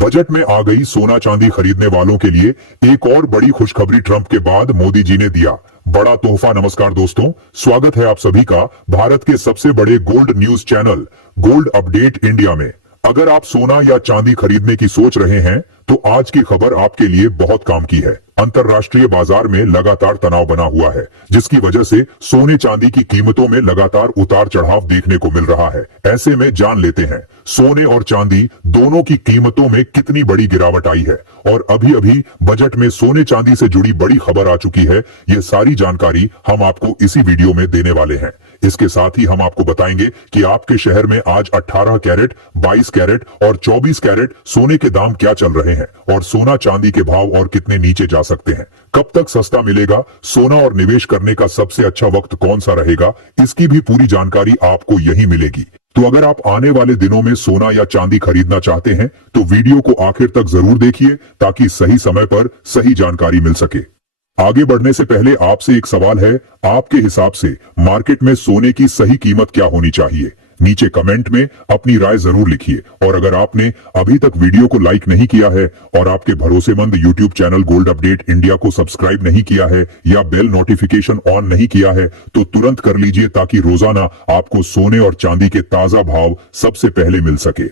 Budget में आ गई सोना चांदी खरीदने वालों के लिए एक और बड़ी खुशखबरी। ट्रंप के बाद मोदी जी ने दिया बड़ा तोहफा। नमस्कार दोस्तों, स्वागत है आप सभी का भारत के सबसे बड़े gold news channel gold update India में। अगर आप सोना या चांदी खरीदने की सोच रहे हैं तो आज की खबर आपके लिए बहुत काम की है। अंतरराष्ट्रीय बाजार में लगातार तनाव बना हुआ है, जिसकी वजह से सोने चांदी की कीमतों में लगातार उतार चढ़ाव देखने को मिल रहा है। ऐसे में जान लेते हैं सोने और चांदी दोनों की कीमतों में कितनी बड़ी गिरावट आई है और अभी अभी बजट में सोने चांदी से जुड़ी बड़ी खबर आ चुकी है। ये सारी जानकारी हम आपको इसी वीडियो में देने वाले हैं। इसके साथ ही हम आपको बताएंगे कि आपके शहर में आज 18 कैरेट, 22 कैरेट और 24 कैरेट सोने के दाम क्या चल रहे हैं और सोना चांदी के भाव और कितने नीचे जा सकते हैं। कब तक सस्ता मिलेगा सोना और निवेश करने का सबसे अच्छा वक्त कौन सा रहेगा, इसकी भी पूरी जानकारी आपको यही मिलेगी। तो अगर आप आने वाले दिनों में सोना या चांदी खरीदना चाहते हैं तो वीडियो को आखिर तक जरूर देखिए ताकि सही समय पर सही जानकारी मिल सके। आगे बढ़ने से पहले आपसे एक सवाल है, आपके हिसाब से मार्केट में सोने की सही कीमत क्या होनी चाहिए? नीचे कमेंट में अपनी राय जरूर लिखिए। और अगर आपने अभी तक वीडियो को लाइक नहीं किया है और आपके भरोसेमंद YouTube channel gold update India को सब्सक्राइब नहीं किया है या बेल नोटिफिकेशन ऑन नहीं किया है तो तुरंत कर लीजिए ताकि रोजाना आपको सोने और चांदी के ताजा भाव सबसे पहले मिल सके।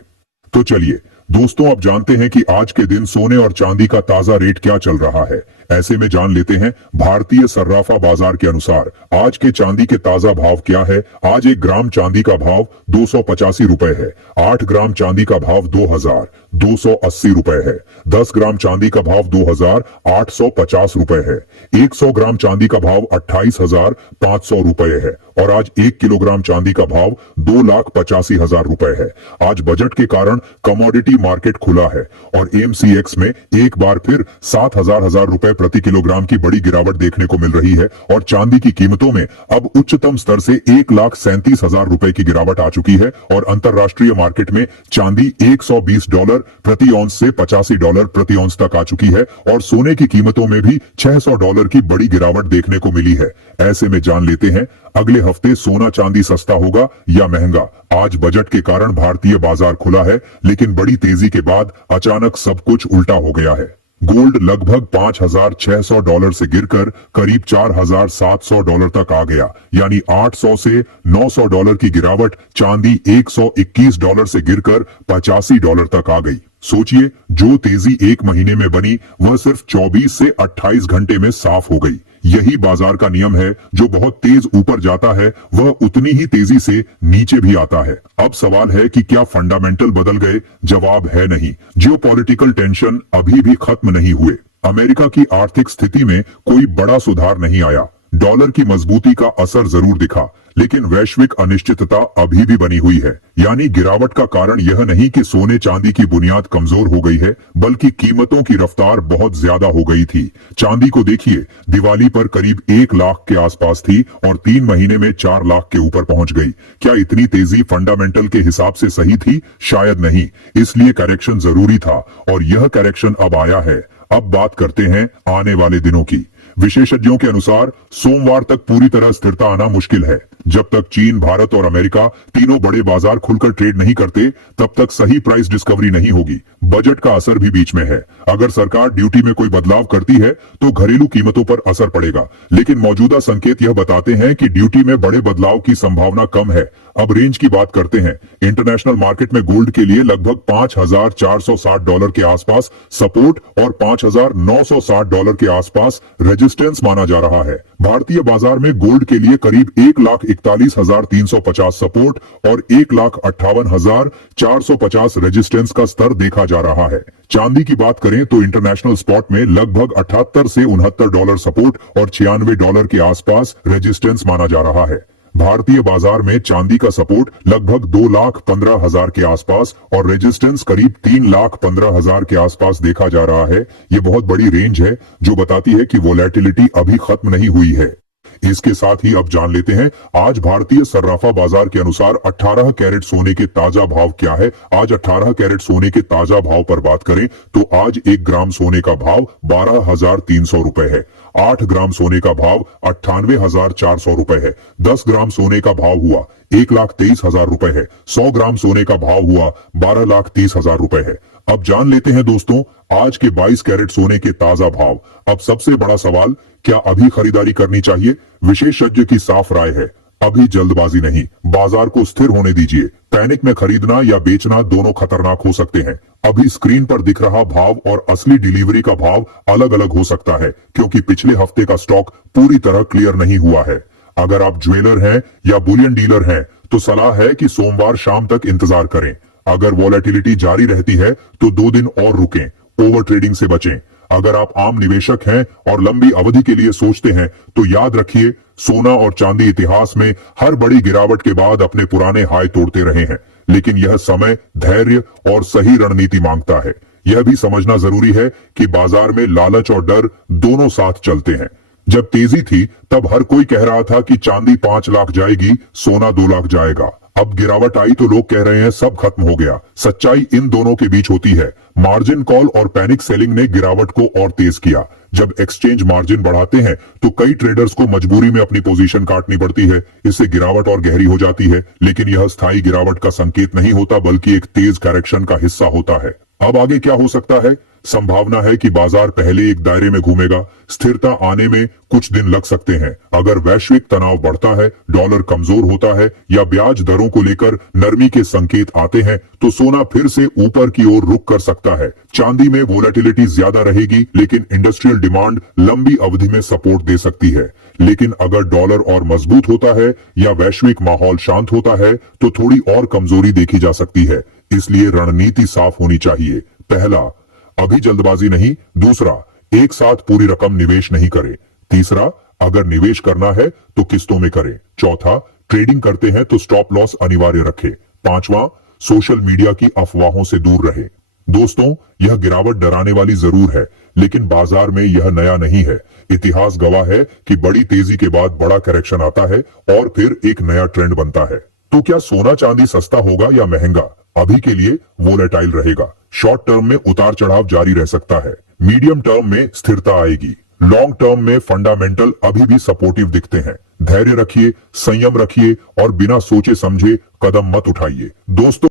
तो चलिए दोस्तों, अब जानते हैं कि आज के दिन सोने और चांदी का ताजा रेट क्या चल रहा है। ऐसे में जान लेते हैं भारतीय सर्राफा बाजार के अनुसार आज के चांदी के ताजा भाव क्या है। आज 1 ग्राम चांदी का भाव 285 रुपए है। 8 ग्राम चांदी का भाव 2280 रुपए है। 10 ग्राम चांदी का भाव 2850 रुपए है। 100 ग्राम चांदी का भाव 28,500 रुपए है और आज 1 किलोग्राम चांदी का भाव 2,85,000 रुपए है। आज बजट के कारण कमोडिटी मार्केट खुला है और एमसीएक्स में एक बार फिर 7,000 रुपए प्रति किलोग्राम की बड़ी गिरावट देखने को मिल रही है और चांदी की कीमतों में अब उच्चतम स्तर से 1,37,000 रुपए की गिरावट आ चुकी है और अंतरराष्ट्रीय मार्केट में चांदी $120 प्रति औंस से $85 प्रति औंस तक आ चुकी है और सोने की कीमतों में भी $600 की बड़ी गिरावट देखने को मिली है। ऐसे में जान लेते हैं अगले हफ्ते सोना चांदी सस्ता होगा या महंगा। आज बजट के कारण भारतीय बाजार खुला है, लेकिन बड़ी तेजी के बाद अचानक सब कुछ उल्टा हो गया है। गोल्ड लगभग $5,600 से गिरकर करीब $4,700 तक आ गया, यानी 800 से $900 की गिरावट। चांदी $121 से गिरकर $85 तक आ गई। सोचिए, जो तेजी एक महीने में बनी वह सिर्फ 24 से 28 घंटे में साफ हो गई। यही बाजार का नियम है, जो बहुत तेज ऊपर जाता है वह उतनी ही तेजी से नीचे भी आता है। अब सवाल है कि क्या फंडामेंटल बदल गए? जवाब है नहीं। जियोपॉलिटिकल टेंशन अभी भी खत्म नहीं हुए। अमेरिका की आर्थिक स्थिति में कोई बड़ा सुधार नहीं आया। डॉलर की मजबूती का असर जरूर दिखा, लेकिन वैश्विक अनिश्चितता अभी भी बनी हुई है। यानी गिरावट का कारण यह नहीं कि सोने चांदी की बुनियाद कमजोर हो गई है, बल्कि कीमतों की रफ्तार बहुत ज्यादा हो गई थी। चांदी को देखिए, दिवाली पर करीब 1 लाख के आसपास थी और 3 महीने में 4 लाख के ऊपर पहुंच गई। क्या इतनी तेजी फंडामेंटल के हिसाब से सही थी? शायद नहीं। इसलिए करेक्शन जरूरी था और यह करेक्शन अब आया है। अब बात करते हैं आने वाले दिनों की। विशेषज्ञों के अनुसार सोमवार तक पूरी तरह स्थिरता आना मुश्किल है। जब तक चीन, भारत और अमेरिका तीनों बड़े बाजार खुलकर ट्रेड नहीं करते, तब तक सही प्राइस डिस्कवरी नहीं होगी। बजट का असर भी बीच में है। अगर सरकार ड्यूटी में कोई बदलाव करती है तो घरेलू कीमतों पर असर पड़ेगा, लेकिन मौजूदा संकेत यह बताते हैं कि ड्यूटी में बड़े बदलाव की संभावना कम है। अब रेंज की बात करते हैं। इंटरनेशनल मार्केट में गोल्ड के लिए लगभग $5,460 के आसपास सपोर्ट और $5,960 के आसपास रेजिस्टेंस माना जा रहा है। भारतीय बाजार में गोल्ड के लिए करीब 1,41,350 सपोर्ट और 1,58,450 रेजिस्टेंस का स्तर देखा जा रहा है। चांदी की बात करें तो इंटरनेशनल स्पॉट में लगभग 78 से $69 सपोर्ट और $96 के आसपास रेजिस्टेंस माना जा रहा है। भारतीय बाजार में चांदी का सपोर्ट लगभग 2,15,000 के आसपास और रेजिस्टेंस करीब 3,15,000 के आसपास देखा जा रहा है। ये बहुत बड़ी रेंज है जो बताती है कि वोलेटिलिटी अभी खत्म नहीं हुई है। इसके साथ ही अब जान लेते हैं आज भारतीय सर्राफा बाजार के अनुसार 18 कैरेट सोने के ताजा भाव क्या है। आज 18 कैरेट सोने के ताजा भाव पर बात करें तो आज 1 ग्राम सोने का भाव 12,300 रुपए है। 8 ग्राम सोने का भाव 98,400 रुपए है। 10 ग्राम सोने का भाव हुआ 1,23,000 रुपए है। 100 ग्राम सोने का भाव हुआ 12,30,000 रुपए है। अब जान लेते हैं दोस्तों आज के 22 कैरेट सोने के ताजा भाव। अब सबसे बड़ा सवाल, क्या अभी खरीदारी करनी चाहिए? विशेषज्ञ की साफ राय है, अभी जल्दबाजी नहीं, बाजार को स्थिर होने दीजिए। पैनिक में खरीदना या बेचना दोनों खतरनाक हो सकते हैं। अभी स्क्रीन पर दिख रहा भाव और असली डिलीवरी का भाव अलग अलग हो सकता है, क्योंकि पिछले हफ्ते का स्टॉक पूरी तरह क्लियर नहीं हुआ है। अगर आप ज्वेलर हैं या बुलियन डीलर हैं तो सलाह है कि सोमवार शाम तक इंतजार करें। अगर वॉलेटिलिटी जारी रहती है तो 2 दिन और रुकें, ओवर ट्रेडिंग से बचें। अगर आप आम निवेशक हैं और लंबी अवधि के लिए सोचते हैं तो याद रखिए, सोना और चांदी इतिहास में हर बड़ी गिरावट के बाद अपने पुराने हाई तोड़ते रहे हैं, लेकिन यह समय, धैर्य और सही रणनीति मांगता है। यह भी समझना जरूरी है कि बाजार में लालच और डर दोनों साथ चलते हैं। जब तेजी थी तब हर कोई कह रहा था कि चांदी 5 लाख जाएगी, सोना 2 लाख जाएगा। अब गिरावट आई तो लोग कह रहे हैं सब खत्म हो गया। सच्चाई इन दोनों के बीच होती है। मार्जिन कॉल और पैनिक सेलिंग ने गिरावट को और तेज किया। जब एक्सचेंज मार्जिन बढ़ाते हैं तो कई ट्रेडर्स को मजबूरी में अपनी पोजीशन काटनी पड़ती है। इससे गिरावट और गहरी हो जाती है, लेकिन यह स्थायी गिरावट का संकेत नहीं होता, बल्कि एक तेज करेक्शन का हिस्सा होता है। अब आगे क्या हो सकता है? संभावना है कि बाजार पहले एक दायरे में घूमेगा। स्थिरता आने में कुछ दिन लग सकते हैं। अगर वैश्विक तनाव बढ़ता है, डॉलर कमजोर होता है या ब्याज दरों को लेकर नरमी के संकेत आते हैं तो सोना फिर से ऊपर की ओर रुख कर सकता है। चांदी में वोलेटिलिटी ज्यादा रहेगी, लेकिन इंडस्ट्रियल डिमांड लंबी अवधि में सपोर्ट दे सकती है। लेकिन अगर डॉलर और मजबूत होता है या वैश्विक माहौल शांत होता है तो थोड़ी और कमजोरी देखी जा सकती है। इसलिए रणनीति साफ होनी चाहिए। पहला, अभी जल्दबाजी नहीं। दूसरा, एक साथ पूरी रकम निवेश नहीं करें। तीसरा, अगर निवेश करना है तो किस्तों में करें। चौथा, ट्रेडिंग करते हैं तो स्टॉप लॉस अनिवार्य रखें। पांचवा, सोशल मीडिया की अफवाहों से दूर रहे। दोस्तों, यह गिरावट डराने वाली जरूर है, लेकिन बाजार में यह नया नहीं है। इतिहास गवाह है कि बड़ी तेजी के बाद बड़ा करेक्शन आता है और फिर एक नया ट्रेंड बनता है। तो क्या सोना चांदी सस्ता होगा या महंगा? अभी के लिए वोलेटाइल रहेगा। शॉर्ट टर्म में उतार चढ़ाव जारी रह सकता है। मीडियम टर्म में स्थिरता आएगी। लॉन्ग टर्म में फंडामेंटल अभी भी सपोर्टिव दिखते हैं। धैर्य रखिए, संयम रखिए और बिना सोचे समझे कदम मत उठाइए। दोस्तों